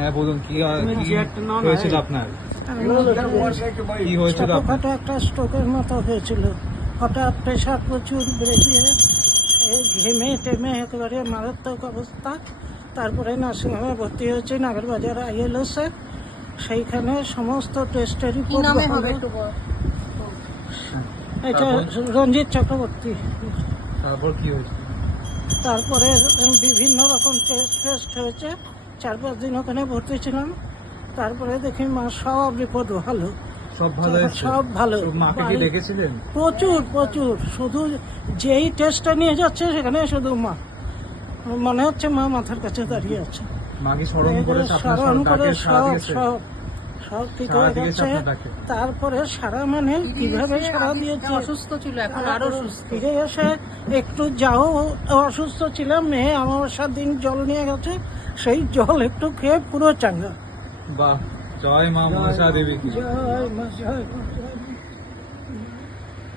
হ্যাঁ বলুন, কি হয়েছিল আপনার? কি হয়েছিল আপনার? ছোটখাটো একটা স্ট্রোকের মতো হয়েছিল। হঠাৎ প্রেশার প্রচুর বেড়ে গিয়ে ঘেমে টেমে একেবারে মারাত্মক অবস্থা। তারপরে নার্সিংহোমে ভর্তি হয়েছে নাগরবাজার ILS-এ। সেইখানে সমস্ত টেস্টের রিপোর্ট এটা রঞ্জিত চক্রবর্তী। তারপর কি হয়েছে? তারপরে বিভিন্ন রকম টেস্ট হয়েছে। 4-5 দিন ওখানে ভর্তি ছিলাম। তারপরে দেখি মা সব রিপোর্ট ভালো, সব ভালো এসেছে? সব ভালো। মাকে কি ডেকেছিলেন? প্রচুর শুধু যেই টেস্টটা নিয়ে যাচ্ছে সেখানে শুধু মা, মনে হচ্ছে মা মাথার কাছে দাঁড়িয়ে আছে। মা কি স্মরণ করে স্মরণ করে সব ঠিক হয়ে গেছে। তারপরে সারা মানে কিভাবে সারা দিয়েছে। অসুস্থ ছিল, এখন আরো সুস্থ। ফিরে এসে একটু যাও অসুস্থ ছিলাম, মেয়ে আমার 7 দিন জল নিয়ে গেছে, সেই জল একটু খেয়ে পুরো চাঙ্গা। বাহ, জয় মা মনসা দেবী কি। জয় মা, জয় মা, জয় মা।